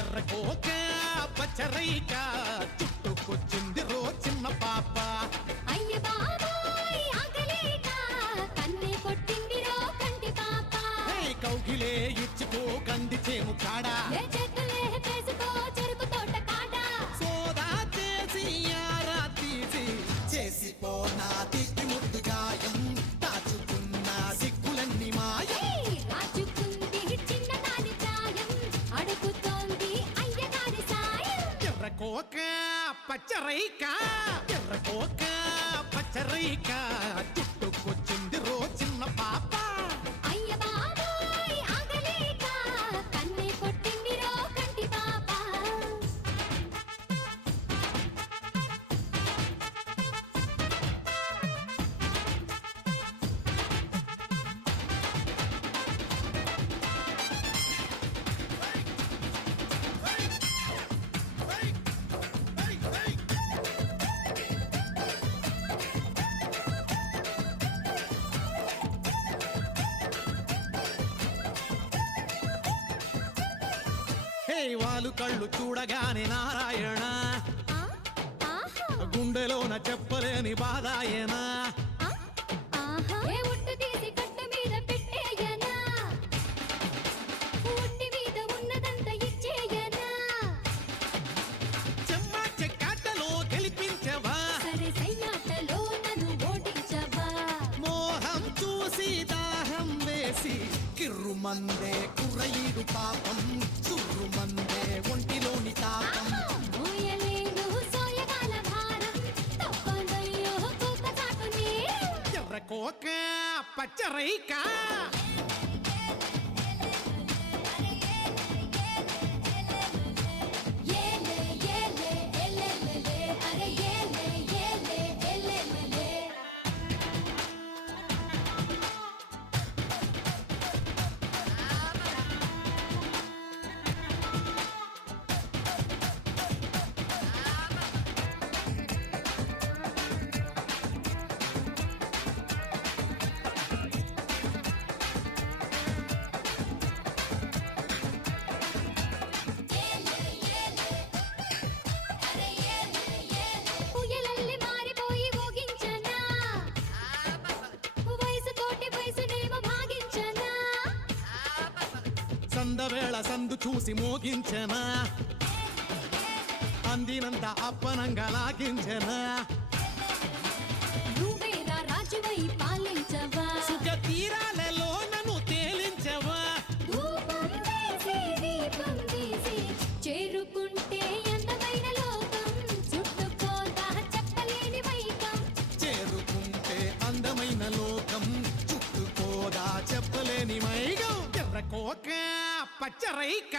ఎర్ర కోక పచ్చరైక చుట్టుకొచ్చింది రో చిన్న పాప. అయ్య బాబాయ్ ఆగలేక కన్నే కొట్టింది రో కంటి పాప. కౌగిలే ఇచ్చిపో కంది చేము కాడా, చేతులే చేసుకో చెరుకు తోట కాడ. సోదా చేసి యారా తీసి చేసిపో నా తిట్టి ముద్దు గాయం, దాచుకున్న సిగ్గులన్నీ మాయం. రాజుకుంది చిన్నదాని ప్రాయం, అడుగుతోంది అయ్యగారి సాయం. ఎర్ర కోక పచ్చరైక, ఎర్ర కోక పచ్చరైక చుట్టుకొచ్చింది రో చిన్న పాప. అయ్య బాబాయ్ ఆగలేక కన్నే కొట్టింది రో కంటి పాప. వాళ్ళు కళ్ళు చూడగానే నారాయణ, గుండెలోన చెప్పలేని బాధాయనా. ఏ ఉట్టు తీసి కట్ట మీద పెట్టేయనా, ఉట్టి మీద ఉన్నదంతా ఇచ్చేయనా. చెమ్మ చెక్కాటలో గెలిపించవా, సరే సయ్యాటలో నన్ను ఓడించవా. మోహం చూసి దాహం వేసి కిర్రుమందే కుర్రయీడు పాపం, సుర్రుమందే ఒంటిలోని తాపం. మోయలేను సోయగాల భారం, తప్పదయ్యో కుక్క చాటుని. ఎర్ర కోక పచ్చరైక, ఏలే ఏలే ఎల్లెల్లెలే, అరే ఏలే ఏలే ఎల్లెల్లెలే. ఉయ్యలల్లి మారిపోయి ఊగించనా, వయసుతోటి వయసునేమో భాగించనా. సందవేళ సందు చూసి మోగించనా, అందినంత అప్పనంగా లాగించనా. నువ్వేరా రాజువై పాలించవా, సుఖ తీరాలలో నన్ను తేలించవా. ధూపం వేసి దీపం తీసి చేరుకుంటే అందమైన లోకం, చుట్టుకోదా చెప్పలేని వైకం. చేరుకుంటే అందమైన లోకం, చుట్టుకోదా చెప్పలేని మైగం. ఎర్ర కోక పచ్చరైక,